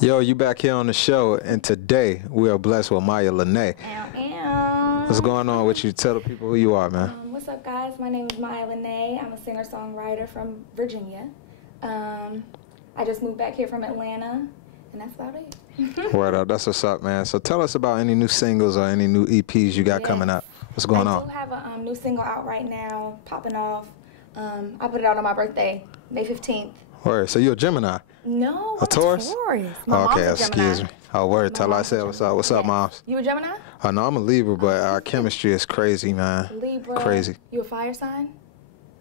Yo, you back here on the show, and today we are blessed with Myiah Lynnae. What's going on with you? Tell the people who you are, man. What's up, guys? My name is Myiah Lynnae. I'm a singer-songwriter from Virginia. I just moved back here from Atlanta, and that's about it. Word up, that's what's up, man. So tell us about any new singles or any new EPs you got coming out. What's going on? I do have a new single out right now, popping off. I put it out on my birthday, May 15th. Word, so you're a Gemini? No, a Taurus? Okay, excuse me. Oh, word, tell her I said what's up. What's up, moms? You a Gemini? Oh, no, I'm a Libra, but our chemistry is crazy, man. Libra. Crazy. You a fire sign?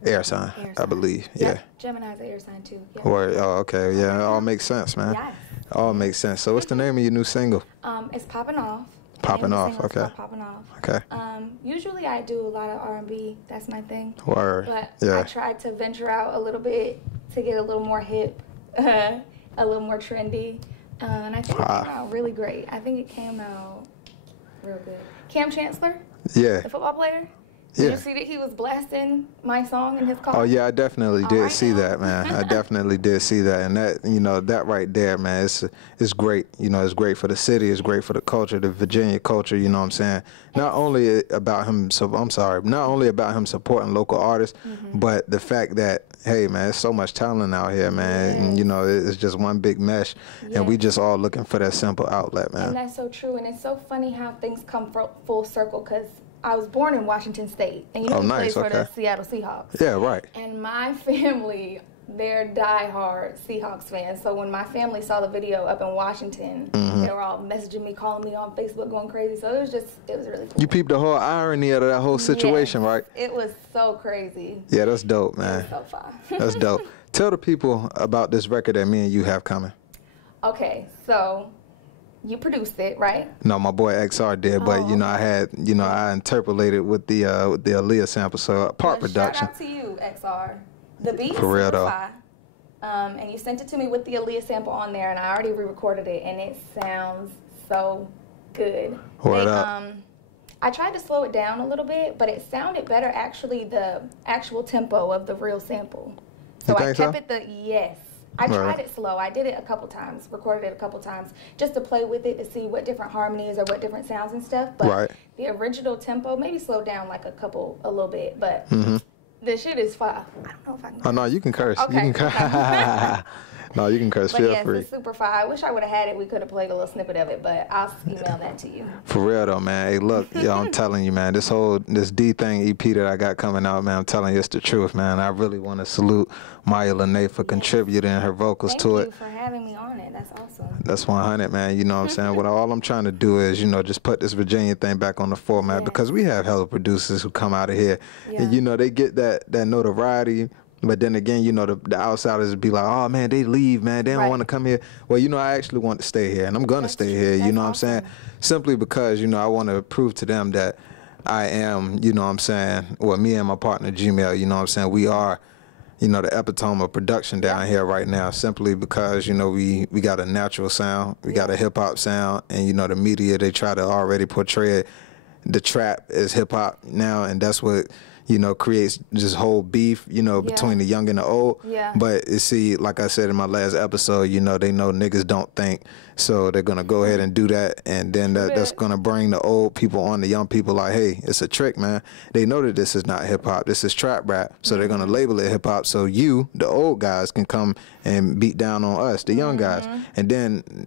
Air sign, I believe. Yeah. Gemini's an air sign, too. Yep. Word, oh, okay, yeah, it all makes sense, man. Yes. All makes sense. So what's the name of your new single? It's Popping Off. Popping Off, okay. Popping Off. Okay. Usually I do a lot of R&B. That's my thing. Word. But yeah. I tried to venture out a little bit to get a little more hip, a little more trendy. And I think it came out really great. I think it came out real good. Cam Chancellor? Yeah. The football player? Yeah. Did you see that he was blasting my song in his car? Oh yeah, I definitely did see that, man. I definitely did see that, and that, you know, that right there, man, it's great. You know, it's great for the city, it's great for the culture, the Virginia culture. You know what I'm saying? Not only about him, not only about him supporting local artists, but the fact that, hey, man, there's so much talent out here, man. Yes. And you know, it's just one big mesh, and we just all looking for that simple outlet, man. And that's so true, and it's so funny how things come full circle, because I was born in Washington State, and you know, he plays for the Seattle Seahawks. Yeah, right. And my family, they're diehard Seahawks fans. So when my family saw the video up in Washington, they were all messaging me, calling me on Facebook, going crazy. So it was really cool. You peeped the whole irony of that whole situation, right? It was so crazy. Yeah, that's dope, man. It was so fun. That's dope. Tell the people about this record that me and you have coming. Okay, so you produced it, right? No, my boy XR did, but you know, I had, you know, I interpolated with the Aaliyah sample, so part production. Shout out to you, XR. The beat is for real super though. fire. And you sent it to me with the Aaliyah sample on there, and I already re-recorded it, and it sounds so good. Word up. I tried to slow it down a little bit, but it sounded better, actually, the actual tempo of the real sample. So I kept it yes. I tried it slow. I did it a couple times, recorded it a couple times, just to play with it to see what different harmonies or what different sounds and stuff. But the original tempo, maybe slowed down like a little bit, but the shit is fire. I don't know if I can curse. Oh, no, you can curse. Okay. You can curse. No, you can curse. Feel free. It's super fire. I wish I would have had it. We could have played a little snippet of it, but I'll email that to you. For real though, man. Hey, look, yo, I'm telling you, man, this D thing EP that I got coming out, man, I'm telling you, it's the truth, man. I really want to salute Myiah Lynnae for contributing her vocals to it. Thank you for having me on it. That's awesome. That's 100, man. You know what I'm saying? What all I'm trying to do is, you know, just put this Virginia thing back on the format, because we have hella producers who come out of here, and you know, they get that notoriety. But then again, you know, the outsiders be like, oh, man, they leave, man. They don't want to come here. Well, you know, I actually want to stay here, and I'm going to stay here. You know what I'm saying? Simply because, you know, I want to prove to them that I am, you know what I'm saying, well, me and my partner, Gmail, you know what I'm saying, we are, you know, the epitome of production down here right now, simply because, you know, we got a natural sound, we got a hip-hop sound, and, you know, the media, they try to already portray the trap as hip-hop now, and that's what, you know, creates this whole beef, you know, between the young and the old. But you see, like I said in my last episode, you know, they know niggas don't think, so they're gonna go ahead and do that, and then that's gonna bring the old people on the young people like, hey, it's a trick, man. They know that this is not hip hop, this is trap rap, so they're gonna label it hip hop, so you, the old guys, can come and beat down on us, the young guys, and then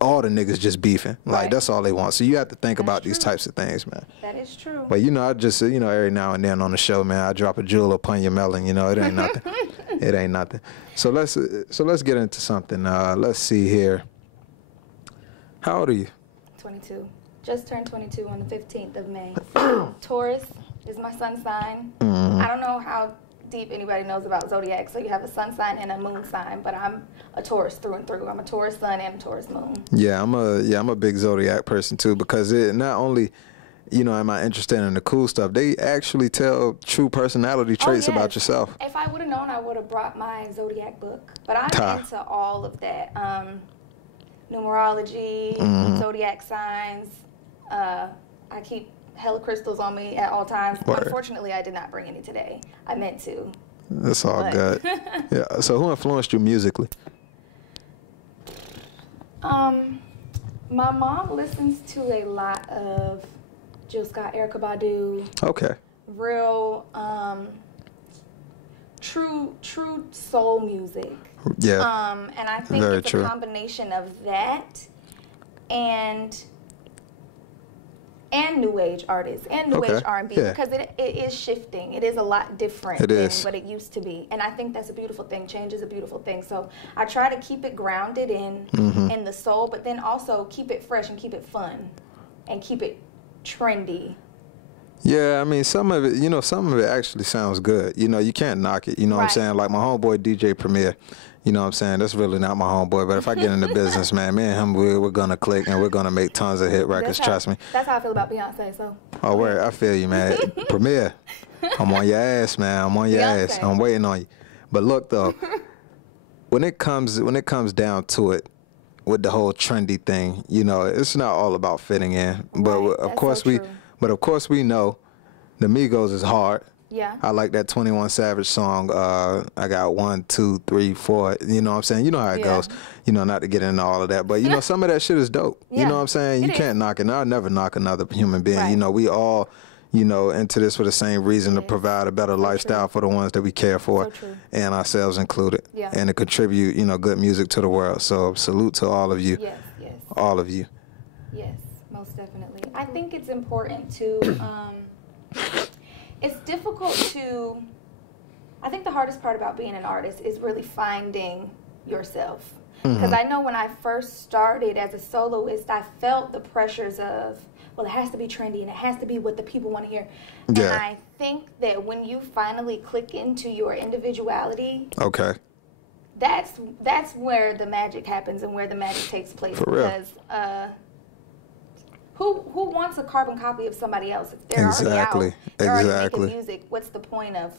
all the niggas just beefing. Like, that's all they want. So you have to think about these types of things, man. That is true. But, you know, I just, you know, every now and then on the show, man, I drop a jewel upon your melon. You know, it ain't nothing. It ain't nothing. So let's get into something. Let's see here. How old are you? 22. Just turned 22 on the 15th of May. Taurus is my sun sign. I don't know how deep anybody knows about zodiac, so you have a sun sign and a moon sign, but I'm a Taurus through and through. I'm a Taurus sun and a Taurus moon. Yeah, I'm a big zodiac person too, because it not only, you know, am I interested in the cool stuff, they actually tell true personality traits about yourself. If I would have known, I would have brought my zodiac book, but I'm into all of that. Numerology, zodiac signs. I keep hella crystals on me at all times. Unfortunately, I did not bring any today. I meant to. That's all good. Yeah. So who influenced you musically? My mom listens to a lot of Jill Scott, Erykah Badu. Okay. Real, true soul music. Yeah. And I think it's a combination of that and new age artists and new age R&B because it is shifting. It is a lot different than what it used to be, and I think that's a beautiful thing. Change is a beautiful thing. So I try to keep it grounded in the soul, but then also keep it fresh and keep it fun and keep it trendy. Yeah, I mean, some of it actually sounds good. You know, you can't knock it. You know what I'm saying? Like my homeboy DJ Premier. You know what I'm saying? That's really not my homeboy, but if I get into business, man, me and him, we're going to click and we're going to make tons of hit records, trust me. That's how I feel about Beyonce, so. Oh, word, I feel you, man. Premier, I'm on your ass, man. I'm on your ass. I'm waiting on you. But look, though, when it comes down to it, with the whole trendy thing, you know, it's not all about fitting in. But of course we know the Migos is hard. Yeah. I like that 21 Savage song. I got 1, 2, 3, 4. You know what I'm saying? You know how it goes. You know, not to get into all of that. But, you know, some of that shit is dope. You know what I'm saying? You can't knock it. I'll never knock another human being. You know, we all, you know, into this for the same reason to provide a better lifestyle for the ones that we care for. And ourselves included. And to contribute, you know, good music to the world. So salute to all of you. Yes, yes. All of you. Yes, most definitely. I think it's important to... it's difficult to, I think the hardest part about being an artist is really finding yourself. Because I know when I first started as a soloist, I felt the pressures of, well, it has to be trendy and it has to be what the people want to hear. And I think that when you finally click into your individuality, that's where the magic happens and where the magic takes place. For real. Because who wants a carbon copy of somebody else? If they're already out, they're already making music, what's the point of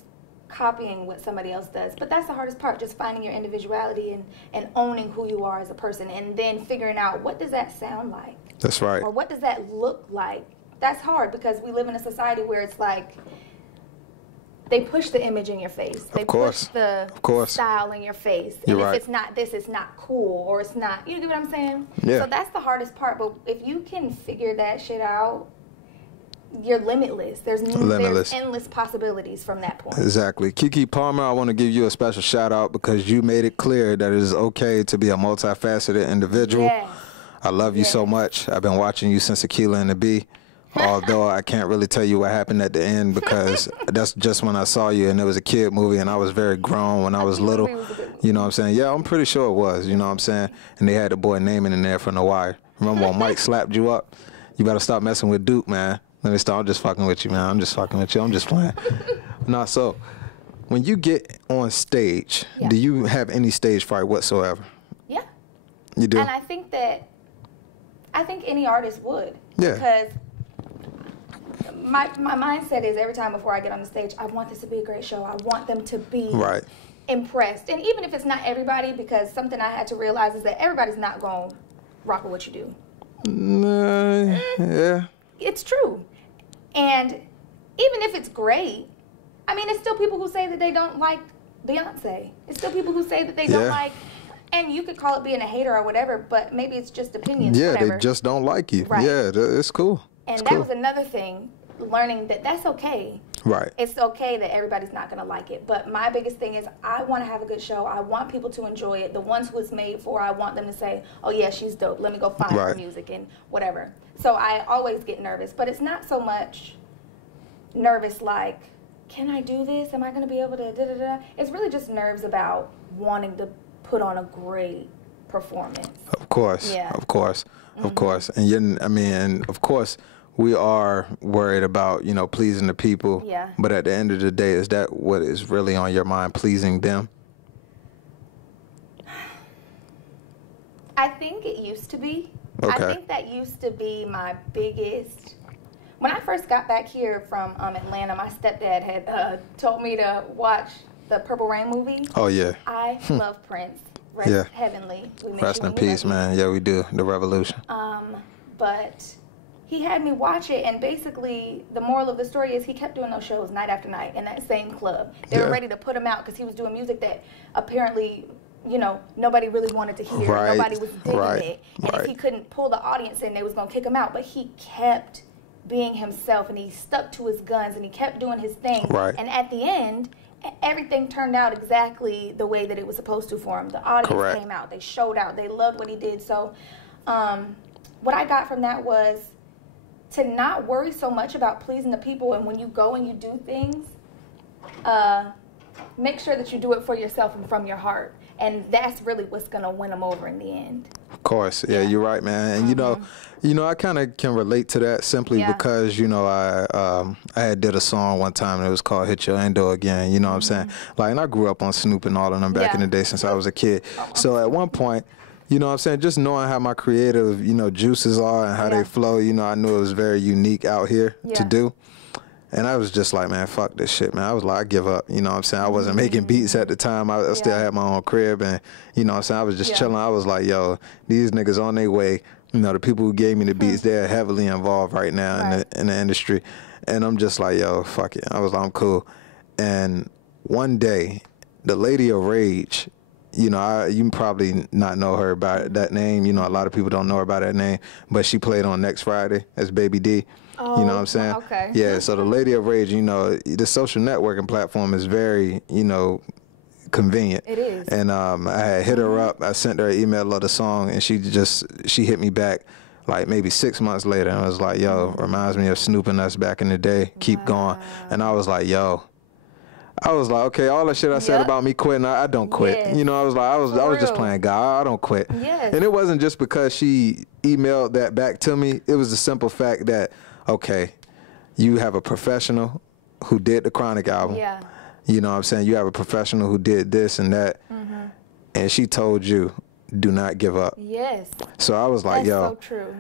copying what somebody else does? But that's the hardest part, just finding your individuality and owning who you are as a person, and then figuring out, what does that sound like? That's right. Or what does that look like? That's hard because we live in a society where it's like they push the image in your face. They push the style in your face. And if it's not this, it's not cool, or it's not, you get what I'm saying? Yeah. So that's the hardest part. But if you can figure that shit out, you're limitless. There's endless possibilities from that point. Exactly. Keke Palmer, I want to give you a special shout out because you made it clear that it is okay to be a multifaceted individual. Yes. I love you so much. I've been watching you since Aquila and the Bee. Although I can't really tell you what happened at the end because that's just when I saw you, and it was a kid movie, and I was very grown when I was little. You know what I'm saying? Yeah, I'm pretty sure it was. You know what I'm saying? And they had the boy naming in there from The Wire. Remember when Mike slapped you up? You better stop messing with Duke, man. Let me stop. I'm just fucking with you, man. I'm just fucking with you. I'm just playing. No, so when you get on stage, do you have any stage fright whatsoever? Yeah. You do? And I think any artist would. Yeah. Because my mindset is every time before I get on the stage, I want this to be a great show. I want them to be impressed. And even if it's not everybody, because something I had to realize is that everybody's not going to rock with what you do. Yeah. It's true. And even if it's great, I mean, it's still people who say that they don't like Beyonce. It's still people who say that they don't like, and you could call it being a hater or whatever, but maybe it's just opinions. Yeah, whatever. they just don't like you. Right. Yeah, it's cool. And that was another thing, learning that that's okay. Right. It's okay that everybody's not going to like it. But my biggest thing is I want to have a good show. I want people to enjoy it. The ones who it's made for, I want them to say, oh, yeah, she's dope. Let me go find her music and whatever. So I always get nervous. But it's not so much nervous like, can I do this? Am I going to be able to da-da-da? It's really just nerves about wanting to put on a great performance. Of course. Yeah. Of course. Of course. And of course, we are worried about, pleasing the people. Yeah. But at the end of the day, is that what is really on your mind, pleasing them? I think it used to be. Okay. I think that used to be my biggest. When I first got back here from Atlanta, my stepdad had told me to watch the Purple Rain movie. Oh, yeah. I love Prince. Rest heavenly. Rest in peace, man. Yeah, we do. The revolution. But he had me watch it, and basically the moral of the story is he kept doing those shows night after night in that same club. They were ready to put him out because he was doing music that apparently you know, nobody really wanted to hear. Right. Nobody was digging Right. it. And Right. if he couldn't pull the audience in, they was going to kick him out. But he kept being himself, and he stuck to his guns, and he kept doing his thing. Right. And at the end, everything turned out exactly the way that it was supposed to for him. The audience Correct. came out. They showed out. They loved what he did. So what I got from that was to not worry so much about pleasing the people. And when you go and you do things, make sure that you do it for yourself and from your heart. And that's really what's going to win them over in the end. Of course. Yeah, you're right, man. And, you know, I kind of can relate to that simply because, you know, I had did a song one time and it was called Hit Your Endo Again. You know what I'm saying? Like, and I grew up on Snoop and all of them back in the day since I was a kid. So at one point, you know what I'm saying, just knowing how my creative, you know, juices are and how they flow, you know, I knew it was very unique out here to do. And I was just like, man, fuck this shit, man. I was like, I give up. You know what I'm saying? I wasn't making beats at the time. I still had my own crib. And, you know what I'm saying? I was just chilling. I was like, yo, these niggas on their way. You know, the people who gave me the beats, they're heavily involved right now in the industry. And I'm just like, yo, fuck it. I was like, I'm cool. And one day, the Lady of Rage, you know, you probably not know her by that name. You know, a lot of people don't know her by that name. But she played on Next Friday as Baby D. You know what I'm saying? Okay. Yeah, so the Lady of Rage, you know, the social networking platform is very, you know, convenient. It is. And I had hit her up. I sent her an email of the song, and she hit me back like maybe 6 months later and was like, yo, reminds me of Snoop and us back in the day. Keep going. And I was like, yo. I was like, okay, all the shit I said about me quitting, I don't quit. You know, I was like, I was just playing God. I don't quit. And it wasn't just because she emailed that back to me. It was the simple fact that, okay, you have a professional who did the Chronic album. You know what I'm saying? You have a professional who did this and that. And she told you, do not give up. So I was like, yo. That's so true.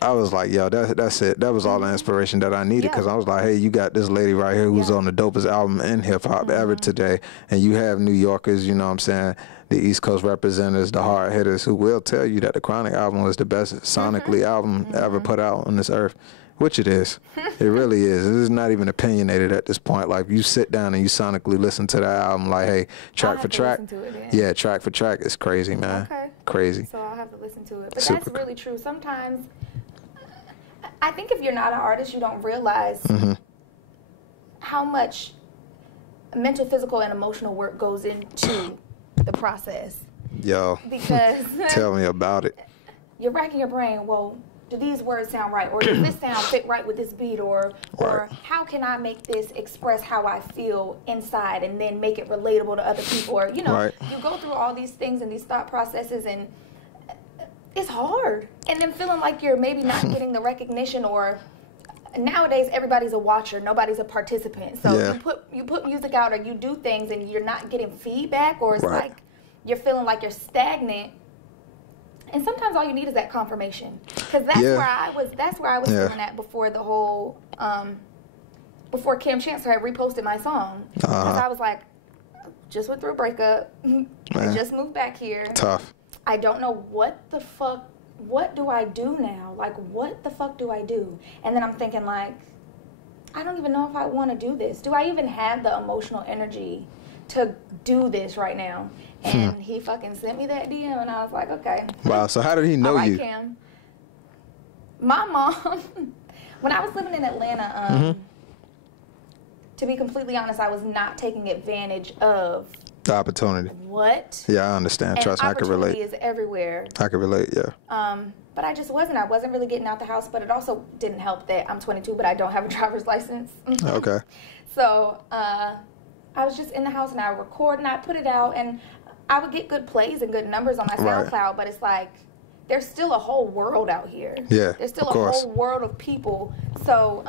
I was like, yo, that's it. That was all the inspiration that I needed because I was like, hey, you got this lady right here who's on the dopest album in hip-hop ever today. And you have New Yorkers, you know what I'm saying, the East Coast representatives, the hard hitters who will tell you that the Chronic album was the best sonically album ever put out on this earth, which it is. It really is. It is not even opinionated at this point. Like, you sit down and you sonically listen to that album like, hey, track for track. Yeah, track for track is crazy, man. Crazy. So I'll have to listen to it. But that's really true. Sometimes I think if you're not an artist, you don't realize how much mental, physical, and emotional work goes into the process. Yo, because tell me about it. You're racking your brain. Well, do these words sound right? Or does this sound fit right with this beat? Or how can I make this express how I feel inside and then make it relatable to other people? Or, you know, you go through all these things and these thought processes, and it's hard. And then feeling like you're maybe not getting the recognition, or nowadays everybody's a watcher, nobody's a participant. So you put music out or you do things and you're not getting feedback, or it's like you're feeling like you're stagnant. And sometimes all you need is that confirmation. Because that's where I was feeling at before the whole before Kim Chancellor had reposted my song. Because I was like, just went through a breakup. I just moved back here. Tough. I don't know what do I do now? Like, what the fuck do I do? And then I'm thinking, like, I don't even know if I want to do this. Do I even have the emotional energy to do this right now? And he fucking sent me that DM, and I was like, okay. Wow, so how did he know you? Him. My mom, when I was living in Atlanta, to be completely honest, I was not taking advantage of the opportunity. What? Yeah, I understand. Trust me, I can relate. Opportunity is everywhere. I can relate, yeah. But I just wasn't. I wasn't really getting out the house, but it also didn't help that I'm 22, but I don't have a driver's license. Okay. So I was just in the house, and I would record, and I put it out, and I would get good plays and good numbers on my SoundCloud, but it's like, there's still a whole world out here. Yeah, there's still a whole world of people. So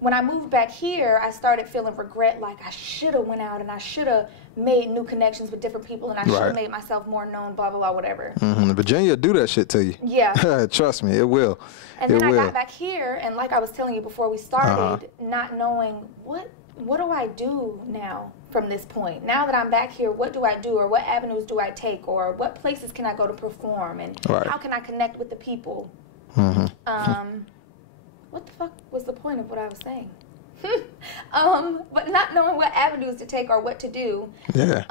when I moved back here, I started feeling regret, like I should have went out and I should have made new connections with different people, and I should have made myself more known, blah, blah, blah, whatever. Virginia do that shit to you. Yeah. Trust me, it will. And then I got back here, and like I was telling you before we started, not knowing what do I do now from this point? Now that I'm back here, what do I do, or what avenues do I take, or what places can I go to perform, and how can I connect with the people? What the fuck was the point of what I was saying? But not knowing what avenues to take or what to do. Yeah.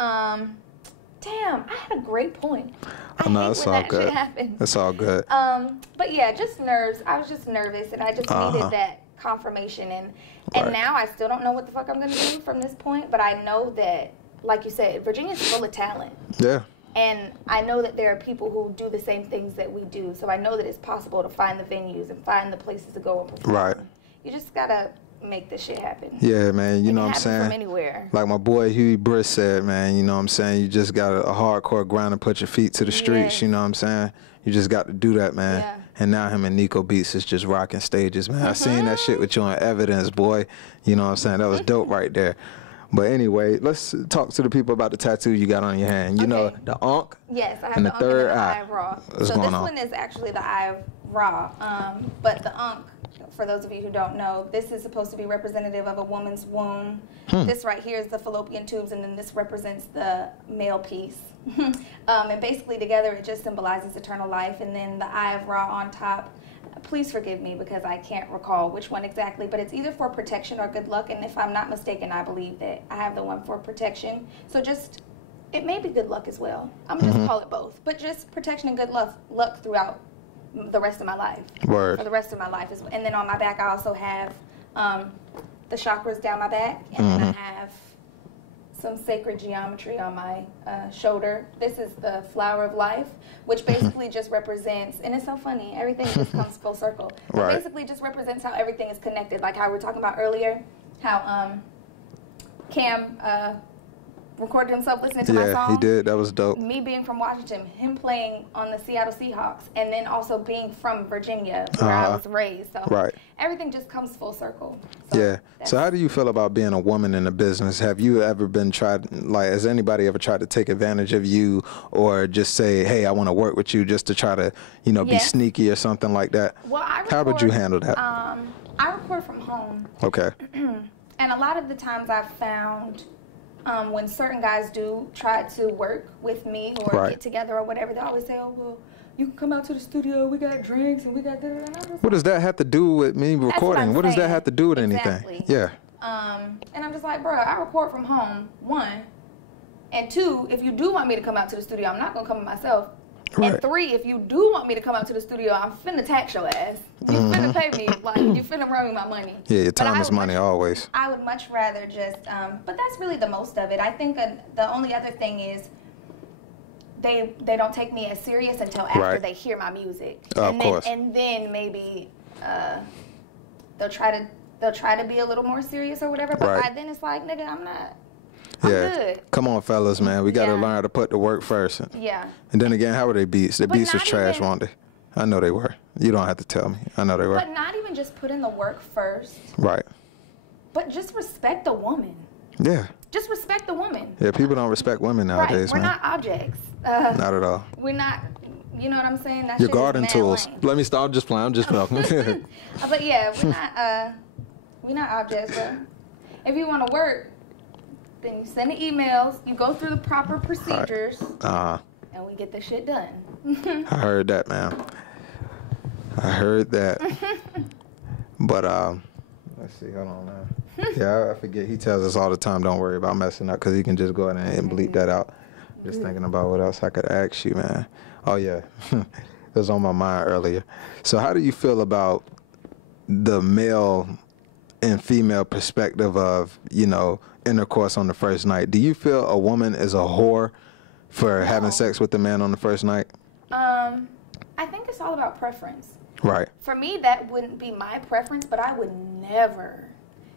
Damn, I had a great point. I know, it's all good. It's all good. But yeah, just nerves. I was just nervous, and I just needed that confirmation. And now I still don't know what the fuck I'm gonna do from this point. But I know that, like you said, Virginia's full of talent. Yeah. And I know that there are people who do the same things that we do. So I know that it's possible to find the venues and find the places to go and perform. Right. You just gotta make this shit happen. Yeah, man. You know what I'm saying? From anywhere. Like my boy Huey Briss said, man, you know what I'm saying? You just got a hardcore grind and put your feet to the streets, you know what I'm saying? You just got to do that, man. Yeah. And now him and Nico Beats is just rocking stages, man. I seen that shit with you on Evidence, boy. You know what I'm saying? That was dope right there. But anyway, let's talk to the people about the tattoo you got on your hand. You know, the Ankh. Yes, I have and the the third eye. Of Ra. What's so going this on? one is actually the Eye of Ra. But the Ankh, for those of you who don't know, this is supposed to be representative of a woman's womb. This right here is the fallopian tubes, and then this represents the male piece. And basically together it just symbolizes eternal life. And then the Eye of Ra on top. Please forgive me because I can't recall which one exactly, but it's either for protection or good luck. And if I'm not mistaken, I believe that I have the one for protection. So just, it may be good luck as well. I'm going to just call it both, but just protection and good luck throughout the rest of my life. Word. For the rest of my life. And then on my back, I also have the chakras down my back, and then I have some sacred geometry on my shoulder. This is the flower of life, which basically just represents, and it's so funny, everything just comes full circle. It basically just represents how everything is connected, like how we were talking about earlier, how Cam recorded himself listening to my song. Yeah, he did. That was dope. Me being from Washington, him playing on the Seattle Seahawks, and then also being from Virginia, where I was raised. So everything just comes full circle. So yeah. So how do you feel about being a woman in the business? Have you ever been has anybody ever tried to take advantage of you or just say, hey, I want to work with you just to try to, be sneaky or something like that? Well, how would you handle that? I record from home. Okay. And a lot of the times I've found when certain guys do try to work with me or get together or whatever, they always say, oh, well, you can come out to the studio, we got drinks, and we got da da da. What does that have to do with me recording? What does that have to do with anything? Yeah. And I'm just like, bro, I record from home, one. And two, if you do want me to come out to the studio, I'm not going to come myself. Right. And three, if you do want me to come out to the studio, I'm finna tax your ass. You finna pay me, like, you finna run me my money. Yeah, your time is money always. I would much rather just, but that's really the most of it. I think the only other thing is they don't take me as serious until after they hear my music. Of course. And then maybe they'll try to be a little more serious or whatever. But by then it's like, nigga, I'm good. Come on, fellas, man. We got to learn how to put the work first. Yeah. And then again, how were they beats? The beats was trash, weren't they? I know they were. You don't have to tell me. I know they were. But not even just put in the work first. Right. But just respect the woman. Yeah. Just respect the woman. Yeah, people don't respect women nowadays, man. We're not objects. Not at all. We're not, you know what I'm saying? That your garden tools. Lame. Let me stop. I'm just playing. I'm just playing. But yeah, we're not objects. But if you want to work, then you send the emails, you go through the proper procedures, and we get the shit done. I heard that, man. I heard that. But let's see, hold on now. Yeah, I forget. He tells us all the time, don't worry about messing up, because he can just go ahead and bleep that out. Just thinking about what else I could ask you, man. Oh, yeah. It was on my mind earlier. So how do you feel about the male and female perspective of, intercourse on the first night? Do you feel a woman is a whore for having sex with a man on the first night? I think it's all about preference. Right. For me, that wouldn't be my preference, but I would never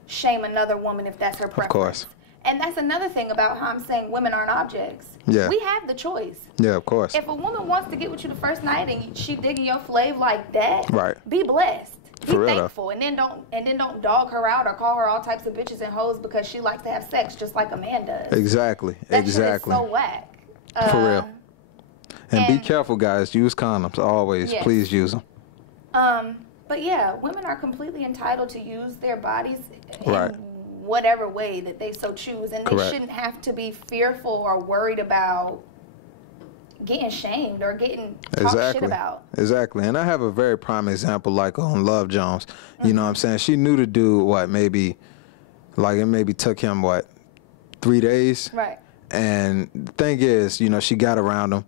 shame another woman if that's her preference. Of course. And that's another thing about how I'm saying women aren't objects. Yeah. We have the choice. Yeah, of course. If a woman wants to get with you the first night and she digging your flav like that, right, be blessed. Be For thankful, real. and then don't dog her out or call her all types of bitches and hoes because she likes to have sex just like a man does. Exactly. That exactly. shit is so whack. For real. And be careful, guys. Use condoms always. Yes. Please use them. But yeah, women are completely entitled to use their bodies in right. whatever way that they so choose, and Correct. they shouldn't have to be fearful or worried about getting shamed or getting talked shit about. Exactly. And I have a very prime example, like on Love Jones. You know what I'm saying? She knew the dude, maybe Like, it maybe took him, 3 days? Right. And the thing is, she got around him.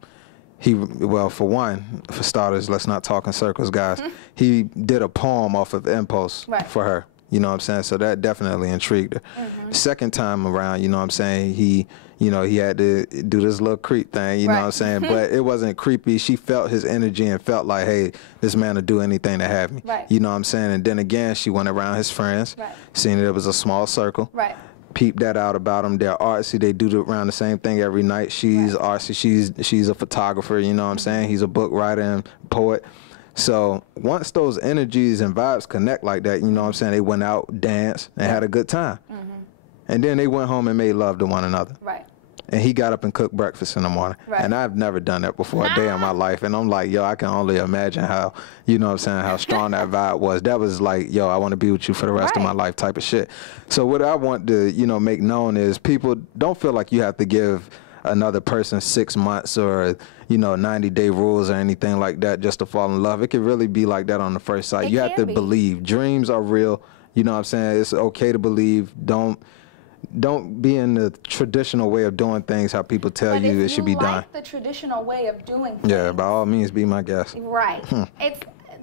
For starters, let's not talk in circles, guys. He did a poem off of impulse for her. You know what I'm saying? So that definitely intrigued her. The second time around, you know what I'm saying, he had to do this little creep thing, you know what I'm saying? But it wasn't creepy. She felt his energy and felt like, hey, this man will do anything to have me. You know what I'm saying? And then again, she went around his friends, seen that it was a small circle. Peeped that out about them. They're artsy. They do around the same thing every night. She's artsy. She's a photographer, you know what I'm saying? He's a book writer and poet. So once those energies and vibes connect like that, you know what I'm saying, they went out, danced, and had a good time. And then they went home and made love to one another. And he got up and cooked breakfast in the morning. And I've never done that before a day in my life. And I'm like, yo, I can only imagine how, you know what I'm saying, how strong that vibe was. That was like, yo, I want to be with you for the rest of my life type of shit. So what I want to, make known is people don't feel like you have to give another person 6 months or 90-day rules or anything like that just to fall in love. It could really be like that on the first sight. You have to believe. Dreams are real. You know what I'm saying? It's okay to believe. Don't be in the traditional way of doing things how people tell you it should be done. Like the traditional way of doing things. Yeah, by all means, be my guest. Right.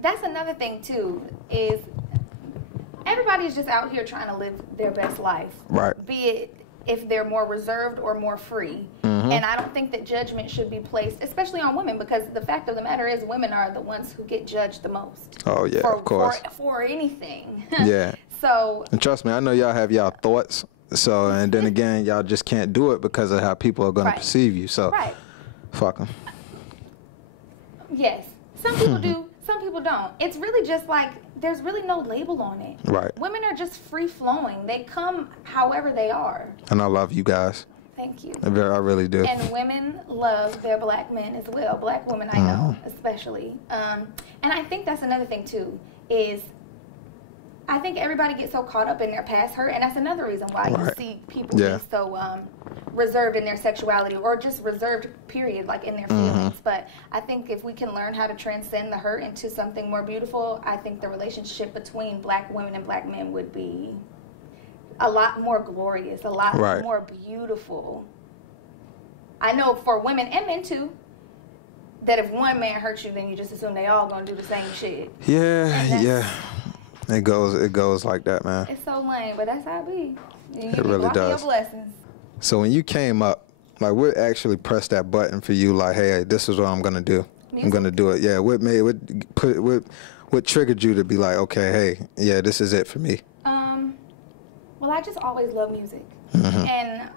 That's another thing too, is everybody's just out here trying to live their best life. Right. Be it if they're more reserved or more free. And I don't think that judgment should be placed, especially on women, because the fact of the matter is women are the ones who get judged the most. Oh, yeah, of course. For anything. Yeah. So. And trust me, I know y'all have y'all thoughts. So, and then again, y'all just can't do it because of how people are going to perceive you. So, fuck them. Yes. Some people do. Some people don't. It's really just like, there's really no label on it. Right. Women are just free-flowing. They come however they are. And I love you guys. Thank you. I really do. And women love their black men as well. Black women, I know, especially. And I think that's another thing, too, is I think everybody gets so caught up in their past hurt, and that's another reason why you see people be so reserved in their sexuality, or just reserved, period, like in their feelings. But I think if we can learn how to transcend the hurt into something more beautiful, I think the relationship between black women and black men would be a lot more glorious, a lot more beautiful. I know for women and men too, that if one man hurts you, then you just assume they all gonna do the same shit. Yeah. It goes like that, man. It's so lame, but that's how it be. It really does. Your blessings. So when you came up, like, what actually pressed that button for you? Like, hey, this is what I'm gonna do. Music. I'm gonna do it. Yeah. What triggered you to be like, okay, hey, yeah, this is it for me? Well, I just always loved music, and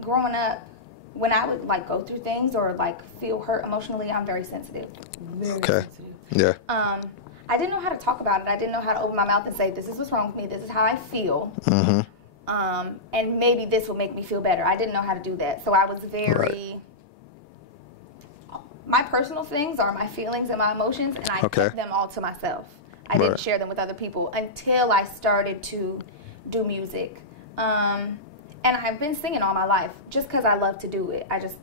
growing up, when I would like go through things or like feel hurt emotionally, I'm very sensitive. Very sensitive. Yeah. I didn't know how to talk about it. I didn't know how to open my mouth and say, this is what's wrong with me. This is how I feel. And maybe this will make me feel better. I didn't know how to do that. So I was very... My personal things are my feelings and my emotions, and I kept them all to myself. I didn't share them with other people until I started to do music. And I've been singing all my life just because I love to do it. I just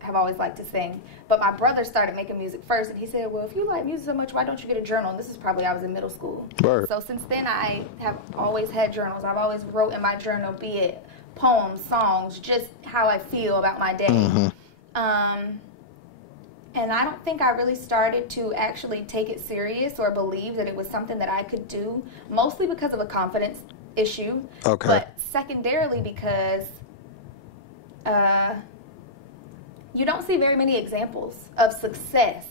have always liked to sing. But my brother started making music first, and he said, well, if you like music so much, why don't you get a journal? And this is probably, I was in middle school. So since then, I have always had journals. I've always wrote in my journal, be it poems, songs, just how I feel about my day. And I don't think I really started to actually take it serious or believe that it was something that I could do, mostly because of a confidence issue. But secondarily because you don't see very many examples of success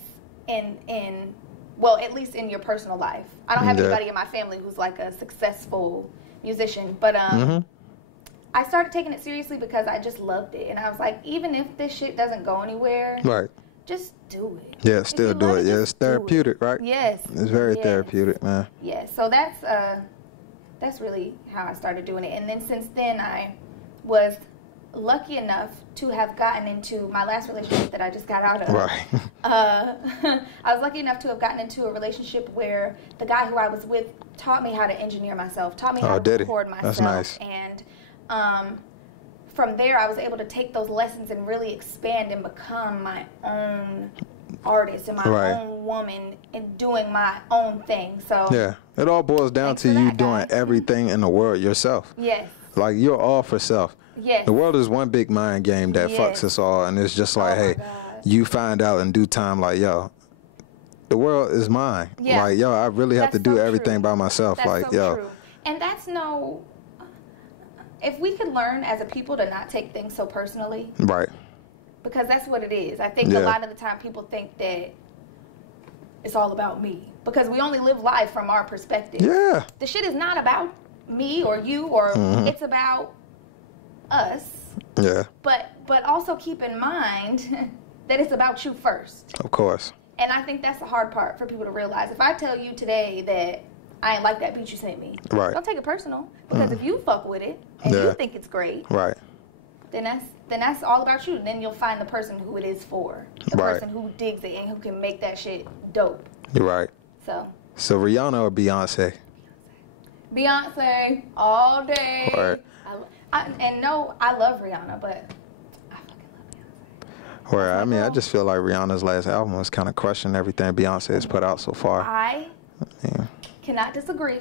in well, at least in your personal life. I don't have anybody in my family who's like a successful musician, but I started taking it seriously because I just loved it. And I was like, even if this shit doesn't go anywhere, just do it. Yeah, still do it. Yeah, it's therapeutic, right? Yes. It's very therapeutic, man. Yeah, so that's really how I started doing it. And then since then, I was lucky enough to have gotten into my last relationship that I just got out of. I was lucky enough to have gotten into a relationship where the guy who I was with taught me how to engineer myself, taught me how to record myself. That's nice. And from there, I was able to take those lessons and really expand and become my own artist and my own woman and doing my own thing. So yeah, it all boils down to you doing everything in the world yourself. Yes. Like, you're all for self. Yes. The world is one big mind game that fucks us all, and it's just like, hey, you find out in due time, like, yo, the world is mine. Yeah. Like, yo, I really have to do everything by myself. That's like, so yo. true. And that's if we could learn as a people to not take things so personally. Right. Because that's what it is. I think a lot of the time people think that it's all about me. Because we only live life from our perspective. Yeah. The shit is not about me or you or it's about us. Yeah. But also keep in mind that it's about you first. Of course. And I think that's the hard part for people to realize. If I tell you today that I ain't like that beat you sent me, don't take it personal. Because if you fuck with it and you think it's great, then that's all about you. Then you'll find the person who it is for. The person who digs it and who can make that shit dope. You're right. So Rihanna or Beyonce? Beyonce all day. Right. I love Rihanna, but I fucking love Beyonce. Where I mean, I just feel like Rihanna's last album was kind of crushing everything Beyonce has put out so far. I cannot disagree.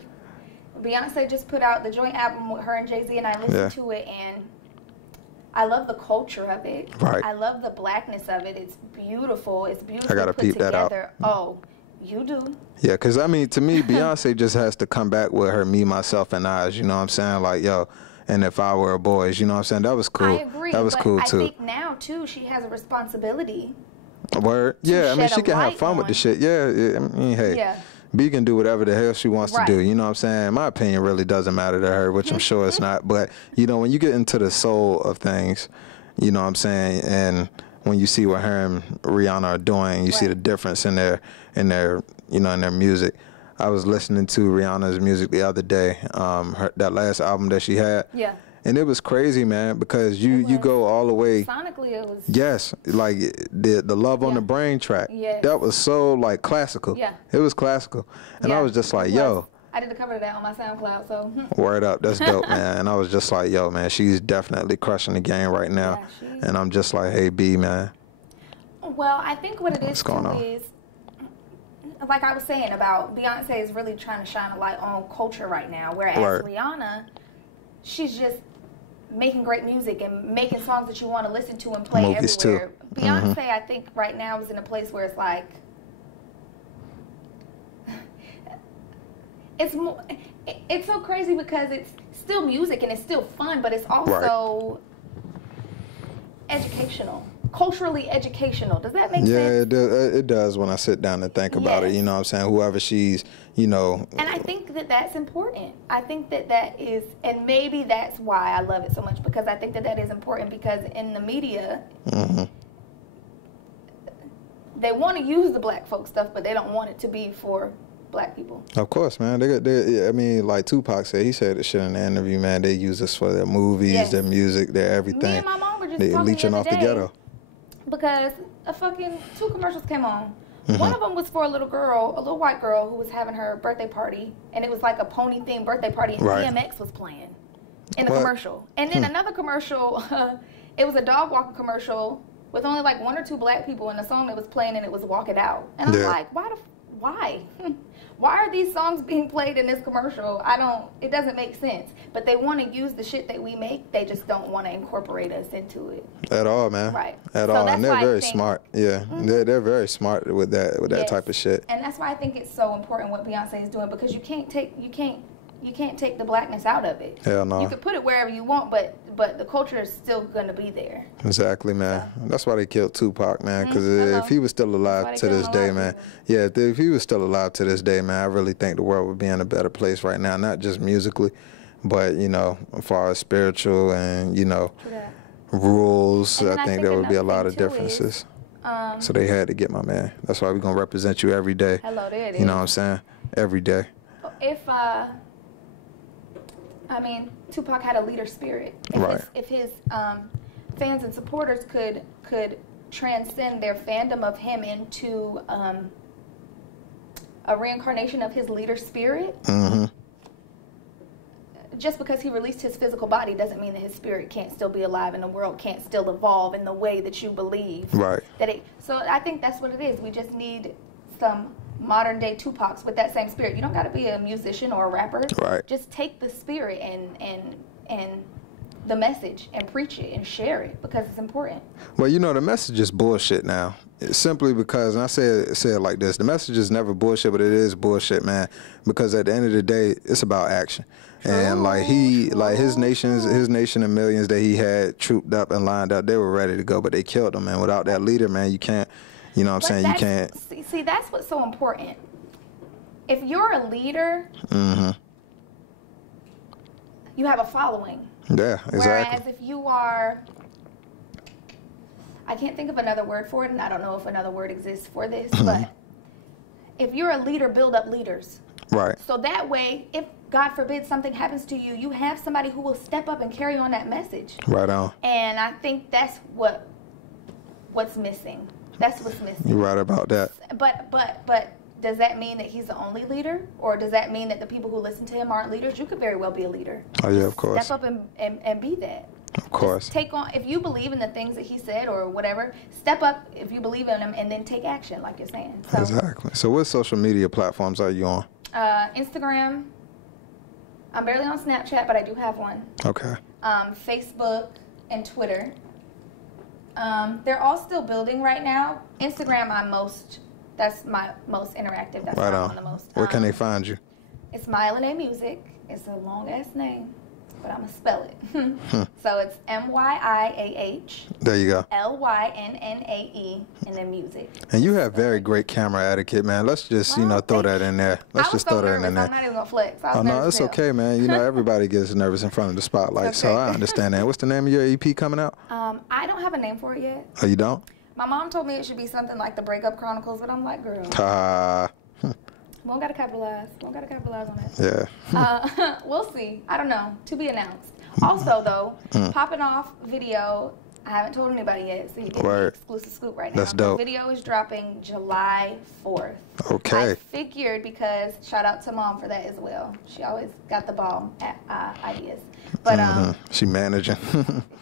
Beyonce just put out the joint album with her and Jay-Z, and I listened to it, and I love the culture of it. Right. I love the blackness of it. It's beautiful. It's beautifully I gotta put peep together. that out. Oh, you do. Yeah, because, I mean, to me, Beyonce just has to come back with her Me, Myself, and I's, you know what I'm saying? Like, yo, and If I Were a Boy, you know what I'm saying? That was cool. I agree. That was cool, too. I think now, too, she has a responsibility. Word? Yeah, I mean, she can have fun with the shit. Yeah, I mean, hey. Yeah. B can do whatever the hell she wants to do. You know what I'm saying? My opinion really doesn't matter to her, which I'm sure it's not. But, you know, when you get into the soul of things, you know what I'm saying? And when you see what her and Rihanna are doing, you see the difference in their, you know, in their music. I was listening to Rihanna's music the other day, that last album that she had. Yeah. And it was crazy, man, because you go all the way. Sonically, it was. Yes, like the Love on the Brain track. Yeah. That was so like classical. Yeah. It was classical, and I was just like, yo. I did the cover of that on my SoundCloud, so. Word up, that's dope, man. And I was just like, yo, man, she's definitely crushing the game right now, and I'm just like, hey, B, man. Well, I think what it is too is, like I was saying about Beyonce is really trying to shine a light on culture right now, whereas Rihanna, she's just making great music and making songs that you want to listen to and play Movies everywhere. Too. Beyonce, I think right now is in a place where it's like, it's so crazy because it's still music and it's still fun, but it's also educational. Culturally educational. Does that make sense? Yeah, it does when I sit down and think about it. You know what I'm saying? Whoever she's, you know. And I think that that's important. I think that that is, and maybe that's why I love it so much, because I think that that is important, because in the media, they want to use the black folk stuff, but they don't want it to be for black people. Of course, man. I mean, like Tupac said, he said the shit in the interview, man. They use this for their movies, their music, their everything. Me and my mom were just talking leeching off the ghetto. Because two commercials came on. One of them was for a little white girl who was having her birthday party, and it was like a pony themed birthday party, and DMX was playing in the commercial. And then another commercial, it was a dog walking commercial with only like one or two black people, and the song that was playing, and it was Walk It Out. And I'm like, why? Why are these songs being played in this commercial? It doesn't make sense. But they want to use the shit that we make. They just don't want to incorporate us into it. At all, man. Right. At all. And they're very smart. Yeah. They're very smart with that type of shit. And that's why I think it's so important what Beyonce is doing, because you can't take the blackness out of it. Hell no. You can put it wherever you want, but the culture is still going to be there. Exactly, man. So. That's why they killed Tupac, man, because if he was still alive to this day, man. Yeah, if he was still alive to this day, man, I really think the world would be in a better place right now, not just musically, but, you know, as far as spiritual and, you know, rules, I think there would be a lot of differences. So they had to get my man. That's why we're going to represent you every day. Hello, there it is. You know what I'm saying? Every day. Tupac had a leader spirit. If his fans and supporters could transcend their fandom of him into a reincarnation of his leader spirit, just because he released his physical body doesn't mean that his spirit can't still be alive and the world can't still evolve in the way that you believe. Right. So I think that's what it is. We just need some modern day Tupacs with that same spirit. You don't got to be a musician or a rapper. Right. Just take the spirit and the message and preach it and share it because it's important. Well, you know, the message is bullshit now. It's simply because, and I say it like this, the message is never bullshit, but it is bullshit, man, because at the end of the day, it's about action. And like his nation of millions that he had trooped up and lined up, they were ready to go, but they killed him, man. Without that leader, man, you can't, you know what I'm saying, you can't. See, that's what's so important. If you're a leader, you have a following. Yeah, exactly. Whereas if you are, I can't think of another word for it, and I don't know if another word exists for this, but if you're a leader, build up leaders. Right. So that way, if God forbid something happens to you, you have somebody who will step up and carry on that message. Right on. And I think that's what's missing. That's what's missing. You're right about that. But does that mean that he's the only leader? Or does that mean that the people who listen to him aren't leaders? You could very well be a leader. Oh, yeah, of course. Step up and be that. Of course. Just take on, if you believe in the things that he said or whatever, step up if you believe in them and then take action, like you're saying. So, exactly. So what social media platforms are you on? Instagram. I'm barely on Snapchat, but I do have one. Okay. Facebook and Twitter. They're all still building right now. Instagram, that's my most interactive. That's right where on. I'm the most. Where can they find you? It's Myiah Lynnae Music. It's a long ass name, but I'm gonna spell it. So it's MYIAH. There you go. LYNNAE and then music. And you have very great camera etiquette, man. Let's just throw that in there. Let's just throw that in there. I'm not even gonna flex. Oh no, it's okay, man. You know everybody gets nervous in front of the spotlight, okay. So I understand that. What's the name of your EP coming out? I don't have a name for it yet. Oh, you don't? My mom told me it should be something like the Breakup Chronicles, but I'm like, girl. Won't gotta capitalize. Won't gotta capitalize on it. Yeah. We'll see. I don't know. To be announced. Also, though, popping off video. I haven't told anybody yet, so you get the exclusive scoop right now. That's dope. The video is dropping July 4th. Okay. I figured because, shout out to Mom for that as well. She always got the bomb ideas. But she managing.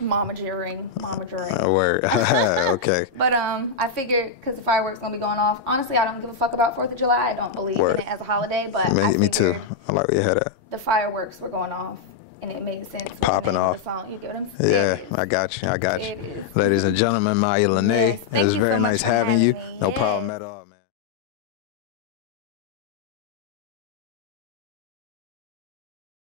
Momagering. Word. Okay. But I figured because the fireworks gonna be going off. Honestly, I don't give a fuck about 4th of July. I don't believe in it as a holiday. But me too. I like where you had that. The fireworks were going off. And it made sense. Popping off. You get what I'm saying? Yeah, I got you. Ladies and gentlemen, Myiah Lynnae. Yes, it was very so nice having you. No problem at all.